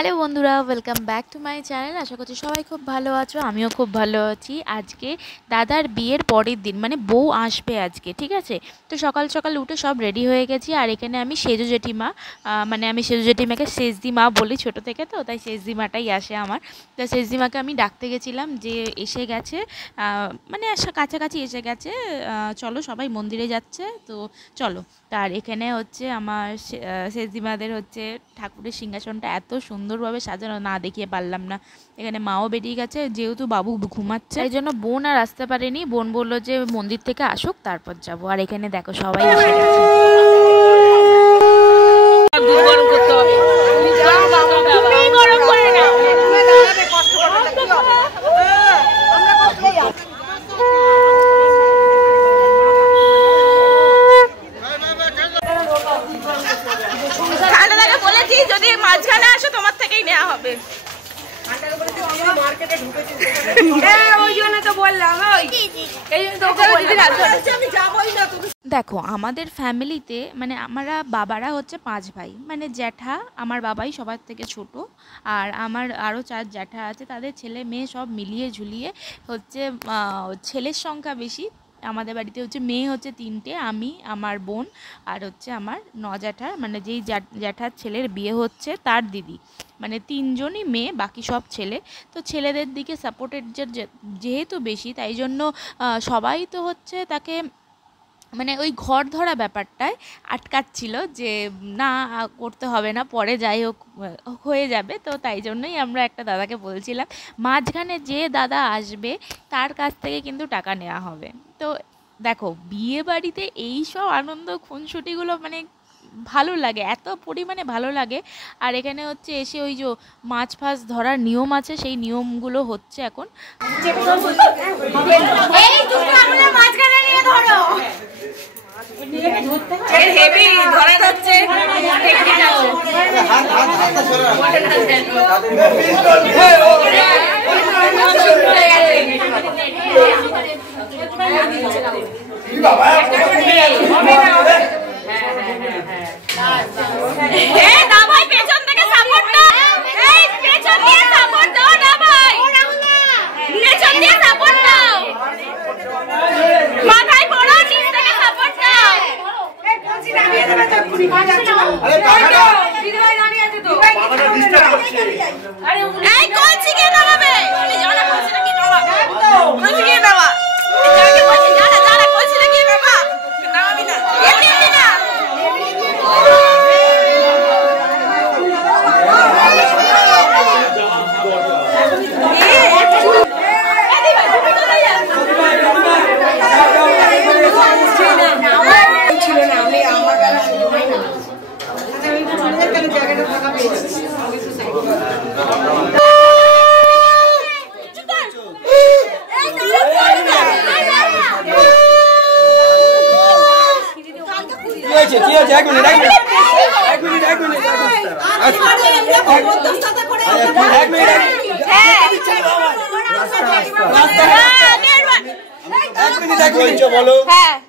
Hello বন্ধুরা, welcome back to my channel. আশা করছি সবাই খুব ভালো আছো, আমিও খুব ভালো আছি। আজকে দাদার বিয়ের পরের দিন, মানে বউ আসবে আজকে, ঠিক আছে। তো সকাল সকাল উঠে সব রেডি হয়ে গেছি। আর এখানে আমি সেজো জেঠিমা, মানে আমি সেজো জেঠিমাকে সেজদিমা বলি ছোটো থেকে, তো তাই সেজদিমাটাই আসে আমার। তো সেজদিমাকে আমি ডাকতে গেছিলাম যে এসে গেছে, মানে কাছাকাছি এসে গেছে, চলো সবাই মন্দিরে যাচ্ছে, তো চলো। তার এখানে হচ্ছে আমার সেজদিমাদের হচ্ছে ঠাকুরের সিংহাসনটা এত সুন্দরভাবে সাজানো, না দেখিয়ে পারলাম না। এখানে মাও বেরিয়ে গেছে, যেহেতু বাবু ঘুমাচ্ছে এই জন্য বোন আর আসতে পারেনি। বোন বললো যে মন্দির থেকে আসুক তারপর যাবো। আর এখানে দেখো সবাই এসে গেছে। যদি মাঝখানে আসো তোমার থেকেই নেওয়া হবে। দেখো আমাদের ফ্যামিলিতে, মানে আমরা বাবারা হচ্ছে 5 ভাই, মানে জ্যাঠা আমার বাবাই সবার থেকে ছোট, আর আমার আরও 4 জ্যাঠা আছে, তাদের ছেলে মেয়ে সব মিলিয়ে ঝুলিয়ে হচ্ছে ছেলের সংখ্যা বেশি। আমাদের বাড়িতে হচ্ছে মেয়ে হচ্ছে 3টে, আমি, আমার বোন, আর হচ্ছে আমার জ্যাঠা, মানে যেই জ্যাঠার ছেলের বিয়ে হচ্ছে তার দিদি, মানে 3 জনই মেয়ে, বাকি সব ছেলে। তো ছেলেদের দিকে সাপোর্টেড যেহেতু বেশি, তাই জন্য সবাই তো হচ্ছে তাকে মানে ওই ঘর ধরা ব্যাপারটায় আটকাচ্ছিল যে না করতে হবে না, পরে যাই হোক হয়ে যাবে। তো তাই জন্যই আমরা একটা দাদাকে বলছিলাম মাঝখানে যে দাদা আসবে তার কাছ থেকে কিন্তু টাকা নেওয়া হবে। তো দেখো বিয়ে বাড়িতে এই সব আনন্দ খুনসুটিগুলো মানে ভালো লাগে, এত পরিমাণে ভালো লাগে। আর এখানে হচ্ছে এসে ওই যে মাছ ফাছ ধরার নিয়ম আছে, সেই নিয়মগুলো হচ্ছে এখন।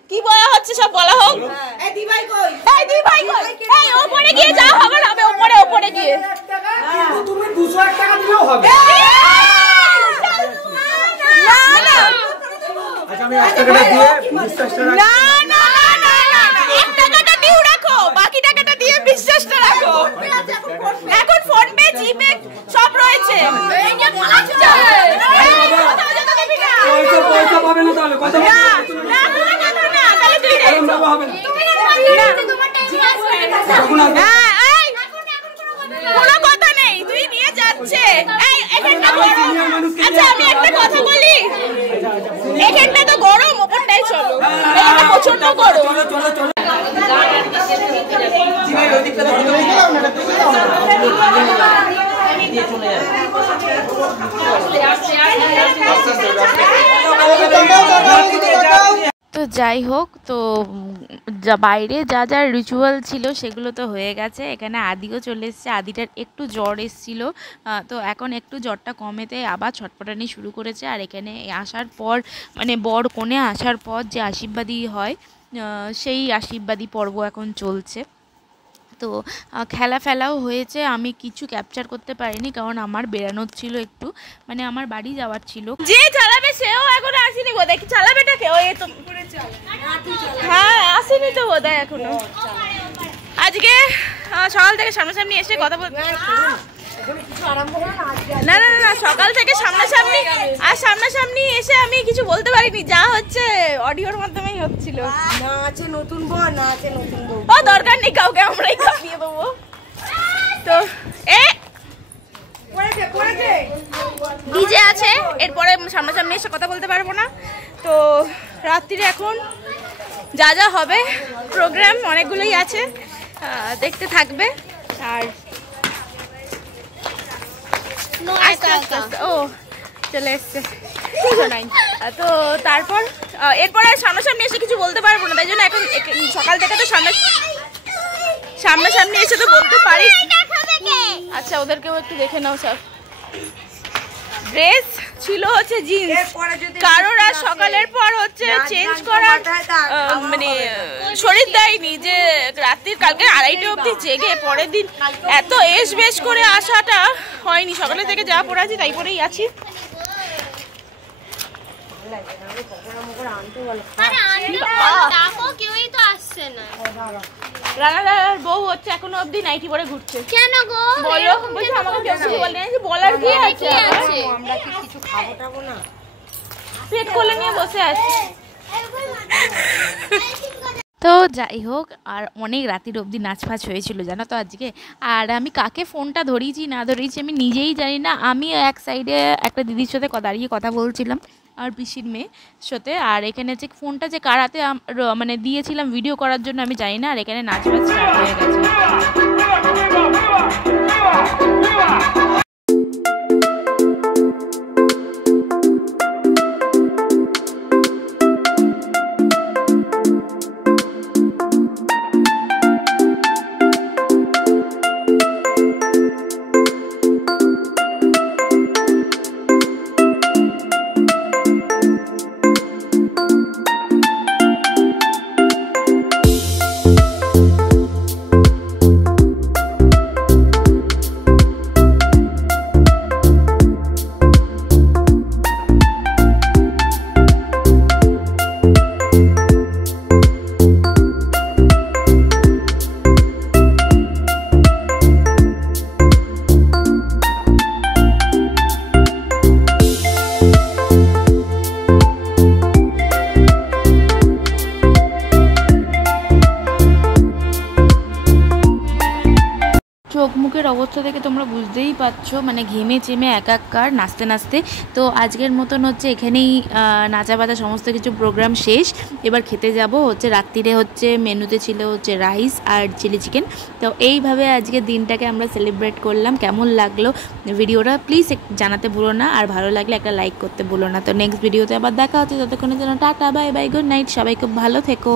কি বলা হচ্ছে সব বলা হোক। ওপরে গিয়ে যা হবে হবে, ওপরে গিয়ে তুমি 200 টাকা দিলেও হবে। বাকি টাকাটা দিয়ে বিশ্বাসটা রাখো। এখন ফোন পে, জিপে সব রয়েছে। কোনো কথা নেই, তুই নিয়ে যাচ্ছে। আচ্ছা আমি একটা কথা বলি, এখানটা তো গরম, ওপরটাই চলো, এটা প্রচন্ড গরম। তো যাই হোক, তো বাইরে যা যা রিচুয়াল ছিল সেগুলো তো হয়ে গেছে। এখানে আদিও চলে এসছে, আদিটার একটু জ্বর এসেছিলো, তো এখন একটু জ্বরটা কমেতে আবার ছটপটানি শুরু করেছে। আর এখানে আসার পর, মানে বর কনে আসার পর যে আশীর্বাদী হয়, সেই আশীর্বাদী পর্ব এখন চলছে। তো খেলা ফেলাও হয়েছে, আমি কিছু ক্যাপচার করতে পারিনি কারণ আমার বেরানোর ছিল একটু, মানে আমার বাড়ি যাওয়ার ছিল। যে চালাবে সেও এখন আসেনি বোধ হয়, চালাবেটাকে ওই তো হ্যাঁ আসেনি তো বোধ হয় এখনো। আজকে সকাল থেকে সামনাসামনি এসে কথা বল না না না সকাল থেকে সামনাসামনি আর সামনাসামনি এসে আমি কিছু বলতে পারিনি, যা হচ্ছে অডিওর মাধ্যমেই হচ্ছিল। না আছে নতুন বউ, না আছে নতুন বউ, ও দরকার নেই কাউকে, আমরাই খাপিয়ে দেবো। তো ডিজে আছে, এরপরে সামনাসামনি এসে কথা বলতে পারবো না। তো রাত্রিরে এখন যা যা হবে প্রোগ্রাম অনেকগুলোই আছে, দেখতে থাকবে। আর ও চলে এসছে তো তারপর এরপর আর সামনাসামনি এসে কিছু বলতে পারবো না, তাই জন্য এখন সকাল থেকে তো সামনাসামনি এসে তো বলতে পারি। আচ্ছা ওদেরকেও একটু দেখে নাও সব। ড্রেস ছিল হচ্ছে জিন্স, কারোর আর সকালের পর হচ্ছে চেঞ্জ করার মানে শরীর দেয়নি, যে রাত্রির কালকে 2:30 অবধি জেগে পরের দিন এত এস বেশ করে আসাটা হয়নি। সকালে থেকে যা পরে আছি তাই পরেই আছি। রানাদার বউ হচ্ছে এখনো অবধি নাইটি পরে ঘুরছে। কেন গো বলো? বলছি আমাকে কেউ কিছু বলে না, বলার কি আছে? আমরা কি কিছু খাবো টাবো না? পেট কোলে নিয়ে বসে আছি। তো যাই হোক, আর অনেক রাতির অবধি নাচ ফাচ হয়েছিল জানো তো আজকে। আর আমি কাকে ফোনটা ধরিয়েছি না ধরিয়েছি আমি নিজেই জানি না। আমি এক সাইডে একটা দিদির সাথে দাঁড়িয়ে কথা বলছিলাম আর পিসির মেয়ের সাথে, আর এখানে যে ফোনটা যে কারাতে মানে দিয়েছিলাম ভিডিও করার জন্য আমি জানি না, আর এখানে নাচ ফাচ স্টার্ট হয়ে গেছে। চোখ মুখের অবস্থা থেকে তোমরা বুঝতেই পারছো, মানে ঘেমে চেমে একাকার নাচতে নাচতে। তো আজকের মতন হচ্ছে এখানেই নাচা বাজা সমস্ত কিছু প্রোগ্রাম শেষ। এবার খেতে যাব হচ্ছে রাত্রিরে হচ্ছে মেনুতে ছিল হচ্ছে রাইস আর চিলি চিকেন। তো এইভাবে আজকের দিনটাকে আমরা সেলিব্রেট করলাম। কেমন লাগলো ভিডিওটা প্লিজ জানাতে ভুলো না, আর ভালো লাগলে একটা লাইক করতে ভুলো না। তো নেক্সট ভিডিওতে আবার দেখা হচ্ছে, ততক্ষণের জন্য tata bye bye, good night, সবাই খুব ভালো থেকো।